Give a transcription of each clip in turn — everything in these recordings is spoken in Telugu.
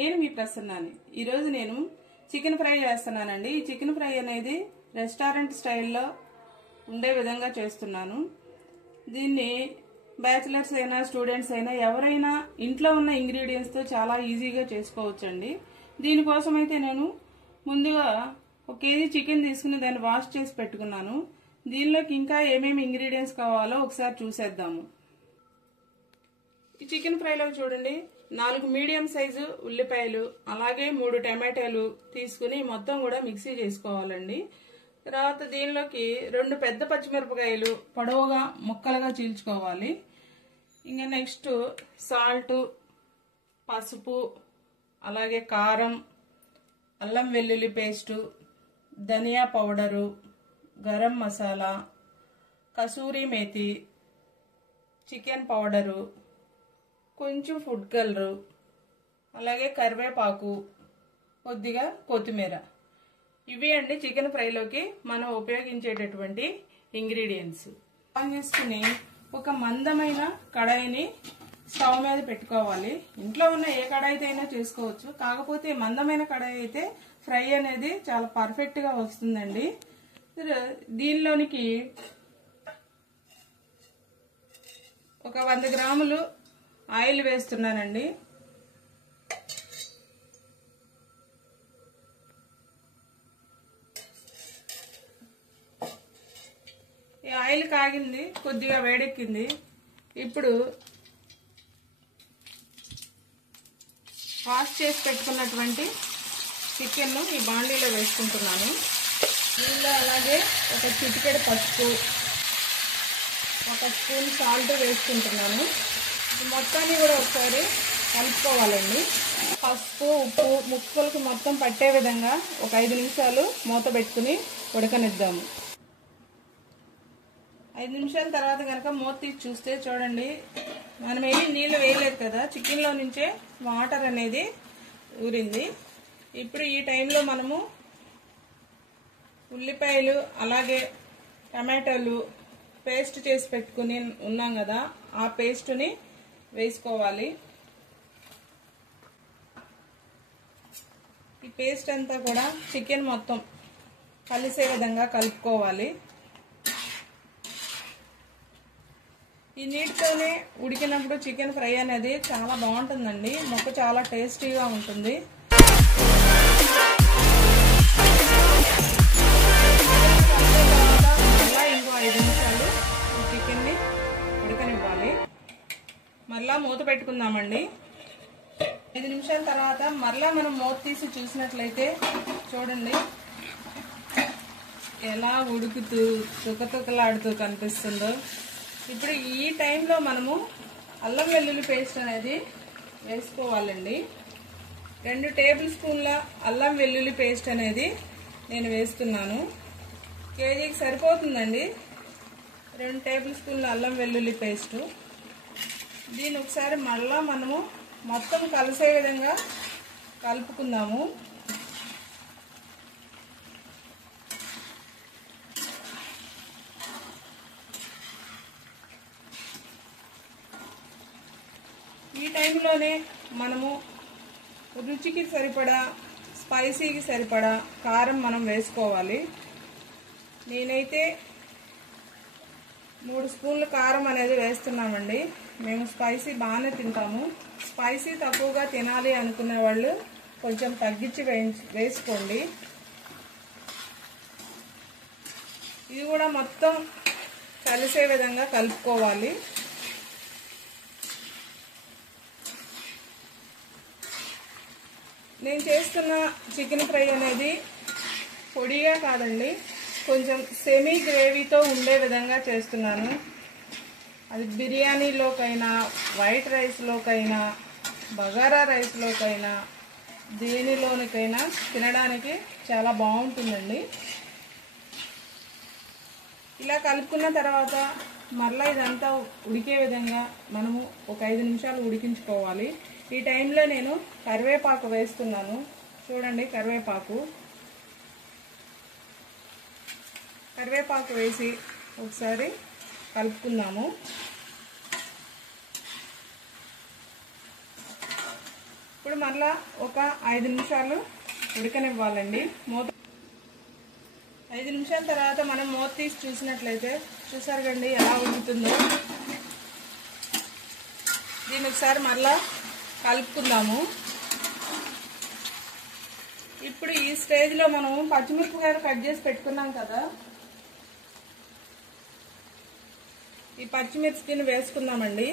నేను మీ ప్రసన్నాని. ఈరోజు నేను చికెన్ ఫ్రై చేస్తున్నానండి. ఈ చికెన్ ఫ్రై అనేది రెస్టారెంట్ స్టైల్లో ఉండే విధంగా చేస్తున్నాను. దీన్ని బ్యాచిలర్స్ అయినా స్టూడెంట్స్ అయినా ఎవరైనా ఇంట్లో ఉన్న ఇంగ్రీడియంట్స్తో చాలా ఈజీగా చేసుకోవచ్చండి. దీనికోసం అయితే నేను ముందుగా 1 కేజీ చికెన్ తీసుకుని దాన్ని వాష్ చేసి పెట్టుకున్నాను. దీనిలోకి ఇంకా ఏమేమి ఇంగ్రీడియంట్స్ కావాలో ఒకసారి చూసేద్దాము. ఈ చికెన్ ఫ్రైలో చూడండి 4 మీడియం సైజు ఉల్లిపాయలు, అలాగే 3 టమాటాలు తీసుకుని మొత్తం కూడా మిక్సీ చేసుకోవాలండి. తర్వాత దీనిలోకి 2 పెద్ద పచ్చిమిరపకాయలు పొడవుగా ముక్కలుగా చీల్చుకోవాలి. ఇంకా నెక్స్ట్ సాల్ట్, పసుపు, అలాగే కారం, అల్లం వెల్లుల్లి పేస్టు, ధనియా powder, garam masala, kasuri methi, chicken powder, కొంచెం ఫుడ్ కలరు, అలాగే కరివేపాకు, కొద్దిగా కొత్తిమీర. ఇవి అండి చికెన్ ఫ్రైలోకి మనం ఉపయోగించేటటువంటి ఇంగ్రీడియంట్స్. ఆన్ చేసుకుని ఒక మందమైన కడాయిని స్టవ్ మీద పెట్టుకోవాలి. ఇంట్లో ఉన్న ఏ కడాయితో అయినా చేసుకోవచ్చు, కాకపోతే మందమైన కడాయి అయితే ఫ్రై అనేది చాలా పర్ఫెక్ట్గా వస్తుందండి. దీనిలోనికి ఒక 100 గ్రాములు ఆయిల్ వేస్తున్నానండి. ఈ ఆయిల్ కాగింది, కొద్దిగా వేడెక్కింది. ఇప్పుడు వాష్ చేసి పెట్టుకున్నటువంటి చికెన్ను ఈ బాండీలో వేసుకుంటున్నాను. దీనిలో అలాగే ఒక చిటికెడు పసుపు, 1 స్పూన్ సాల్ట్ వేసుకుంటున్నాను. మొత్తాన్ని కూడా ఒకసారి కలుపుకోవాలండి. పసుపు, ఉప్పు ముక్కలకు మొత్తం పట్టే విధంగా ఒక 5 నిమిషాలు మూత పెట్టుకుని ఉడకనిద్దాము. 5 నిమిషాల తర్వాత కనుక మూత తీసి చూస్తే చూడండి, మనం ఏమి నీళ్ళు వేయలేదు కదా, చికెన్లో నుంచే వాటర్ అనేది ఊరింది. ఇప్పుడు ఈ టైంలో మనము ఉల్లిపాయలు అలాగే టమాటాలు పేస్ట్ చేసి పెట్టుకుని ఉన్నాం కదా, ఆ పేస్ట్ని వేసుకోవాలి. ఈ పేస్ట్ అంతా కూడా చికెన్ మొత్తం కలిసే విధంగా కలుపుకోవాలి. ఈ నీటితోనే ఉడికినప్పుడు చికెన్ ఫ్రై అనేది చాలా బాగుంటుందండి. ముక్క చాలా టేస్టీగా ఉంటుంది. మళ్ళా ఇంకో 5 నిమిషాలు చికెన్ని ఉడకనివ్వాలి. మళ్ళా మూత పెట్టుకుందామండి. 5 నిమిషాల తర్వాత మరలా మనం మూత తీసి చూసినట్లయితే చూడండి ఎలా ఉడుకుతూ తుకతుకలాడుతూ కనిపిస్తుందో. ఇప్పుడు ఈ టైంలో మనము అల్లం వెల్లుల్లి పేస్ట్ అనేది వేసుకోవాలండి. 2 టేబుల్ స్పూన్ల అల్లం వెల్లుల్లి పేస్ట్ అనేది నేను వేస్తున్నాను. కేజీకి సరిపోతుందండి 2 టేబుల్ స్పూన్ల అల్లం వెల్లుల్లి పేస్టు. దీన్ని ఒకసారి మళ్ళా మనము మొత్తం కలిసే విధంగా కలుపుకుందాము. ఈ టైంలోనే మనము రుచికి సరిపడా, స్పైసీకి సరిపడా కారం మనం వేసుకోవాలి. నేనైతే 3 స్పూన్ల కారం అనేది వేస్తున్నామండి. మేము స్పైసీ బాగానే తింటాము. స్పైసీ తక్కువగా తినాలి అనుకునే వాళ్ళు కొంచెం తగ్గించి వేసుకోండి. ఇది కూడా మొత్తం కలిసే విధంగా కలుపుకోవాలి. నేను చేస్తున్న చికెన్ ఫ్రై అనేది పొడిగా కాదండి, కొంచెం సెమీ గ్రేవీతో ఉండే విధంగా చేస్తున్నాను. అది బిర్యానీలోకైనా, వైట్ రైస్లోకైనా, బగారా రైస్లోకైనా, దేనిలోనికైనా తినడానికి చాలా బాగుంటుందండి. ఇలా కలుపుకున్న తర్వాత మరలా ఇదంతా ఉడికే విధంగా మనము ఒక 5 నిమిషాలు ఉడికించుకోవాలి. ఈ టైంలో నేను కరివేపాకు వేస్తున్నాను. చూడండి, కరివేపాకు వేసి ఒకసారి కలుపుకుందాము. ఇప్పుడు మరలా ఒక 5 నిమిషాలు ఉడకనివ్వాలండి. 5 నిమిషాల తర్వాత మనం మూత తీసి చూసినట్లయితే చూసారు కండి ఎలా ఉడుకుతుందో. దీన్ని ఒకసారి మరలా కలుపుకుందాము. ఇప్పుడు ఈ స్టేజ్లో మనం పచ్చిమిరపకాయలు కట్ చేసి పెట్టుకున్నాం కదా, ఈ పచ్చిమిర్చిని వేసుకుందామండి.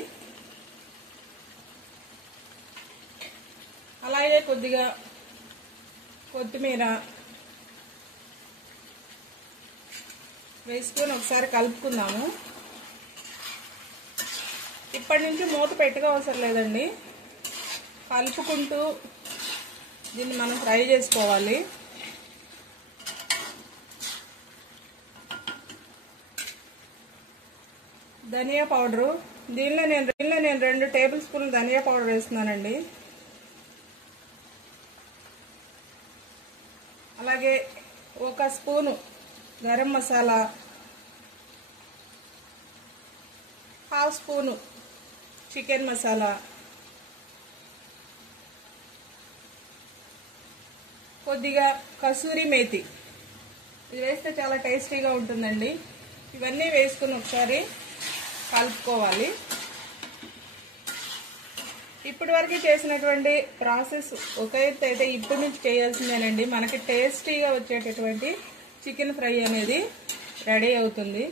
అలాగే కొద్దిగా కొత్తిమీర వేసుకొని ఒకసారి కలుపుకుందాము. ఇప్పటి నుంచి మూత పెట్టగా అవసరం లేదండి, కలుపుకుంటూ దీన్ని మనం ఫ్రై చేసుకోవాలి. ధనియా పౌడరు, దీనిలో నేను 2 టేబుల్ స్పూన్లు ధనియా పౌడర్ వేస్తున్నానండి. అలాగే 1 spoon garam masala, 1/2 spoon chicken masala, కొద్దిగా కసూరి మేతి, ఇది వేస్తే చాలా టేస్టీగా ఉంటుందండి. ఇవన్నీ వేసుకుని ఒకసారి కలుపుకోవాలి. ఇప్పటి వరకు చేసినటువంటి ప్రాసెస్ ఒక ఎత్తు అయితే ఇప్పటి నుంచి చేయాల్సిందేనండి. మనకి టేస్టీగా వచ్చేటటువంటి చికెన్ ఫ్రై అనేది రెడీ అవుతుంది.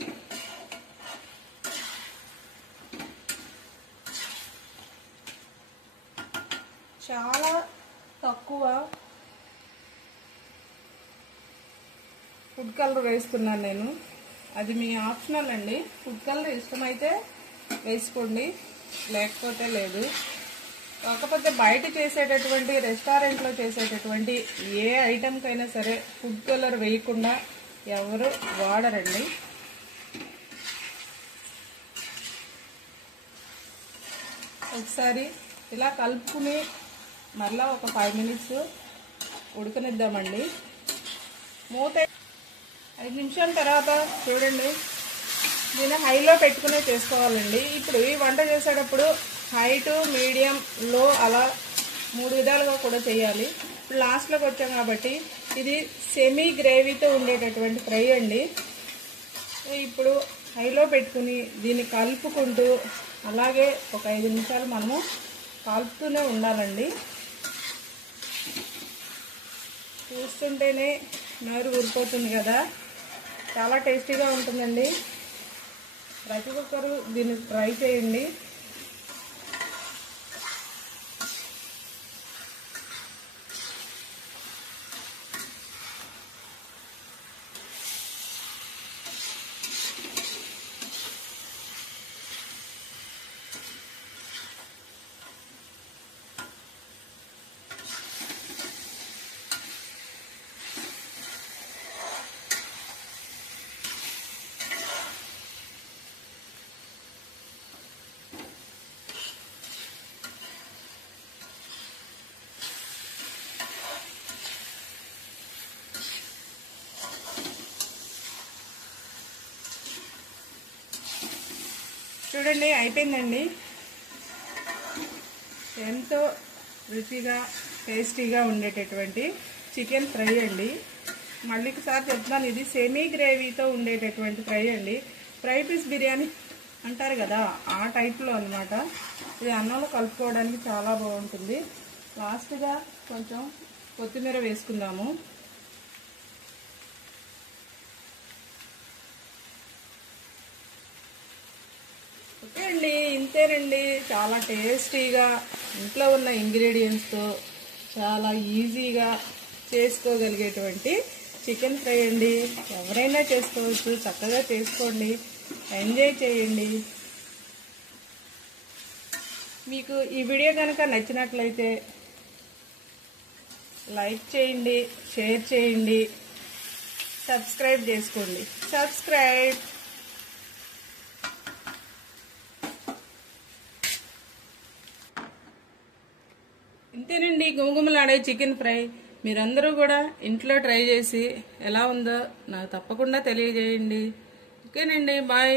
చాలా తక్కువ ఫుడ్ కలర్ వేస్తున్నాను నేను, అది మీ ఆప్షనల్ అండి. ఫుడ్ కలర్ ఇష్టమైతే వేసుకోండి, లేకపోతే లేదు. కాకపోతే బయట చేసేటటువంటి రెస్టారెంట్లో చేసేటటువంటి ఏ ఐటెంకైనా సరే ఫుడ్ కలర్ వేయకుండా ఎవరు వాడరండి. ఒకసారి ఇలా కలుపుకుని మరలా ఒక 5 మినిట్స్ ఉడకనిద్దామండి. మూత 5 నిమిషాల తర్వాత చూడండి, దీన్ని హైలో పెట్టుకునే చేసుకోవాలండి. ఇప్పుడు ఈ వంట చేసేటప్పుడు హై టు మీడియం లో అలా 3 విధాలుగా కూడా చేయాలి. ఇప్పుడు లాస్ట్లోకి వచ్చాం కాబట్టి ఇది సెమీ గ్రేవీతో ఉండేటటువంటి ఫ్రై అండి. ఇప్పుడు హైలో పెట్టుకుని దీన్ని కలుపుకుంటూ అలాగే ఒక 5 నిమిషాలు మనము కలుపుతూనే ఉండాలండి. చూస్తుంటేనే నోరు ఊరిపోతుంది కదా, చాలా టేస్టీగా ఉంటుందండి. ప్రతి ఒక్కరు దీన్ని ట్రై చేయండి. చూడండి అయిపోయిందండి. ఎంతో రుచిగా టేస్టీగా ఉండేటటువంటి చికెన్ ఫ్రై అండి. మళ్ళీ ఒకసారి చెప్తాను, ఇది సెమీ గ్రేవీతో ఉండేటటువంటి ఫ్రై అండి. ఫ్రై పీస్ బిర్యానీ అంటారు కదా, ఆ టైప్లో అనమాట. ఇది అన్నంలో కలుపుకోవడానికి చాలా బాగుంటుంది. లాస్ట్గా కొంచెం కొత్తిమీర వేసుకుందాము. ఓకే అండి, ఇంతేనండి. చాలా టేస్టీగా ఇంట్లో ఉన్న ఇంగ్రీడియంట్స్తో చాలా ఈజీగా చేసుకోగలిగేటువంటి చికెన్ ఫ్రై అండి. ఎవరైనా చేసుకోవచ్చు, చక్కగా చేసుకోండి, ఎంజాయ్ చేయండి. మీకు ఈ వీడియో కనుక నచ్చినట్లయితే లైక్ చేయండి, షేర్ చేయండి, సబ్స్క్రైబ్ చేసుకోండి. సబ్స్క్రైబ్. ఇంతేనండి గుమగుమలాడే చికెన్ ఫ్రై. మీరందరూ కూడా ఇంట్లో ట్రై చేసి ఎలా ఉందో నాకు తప్పకుండా తెలియజేయండి. ఓకేనండి, బాయ్.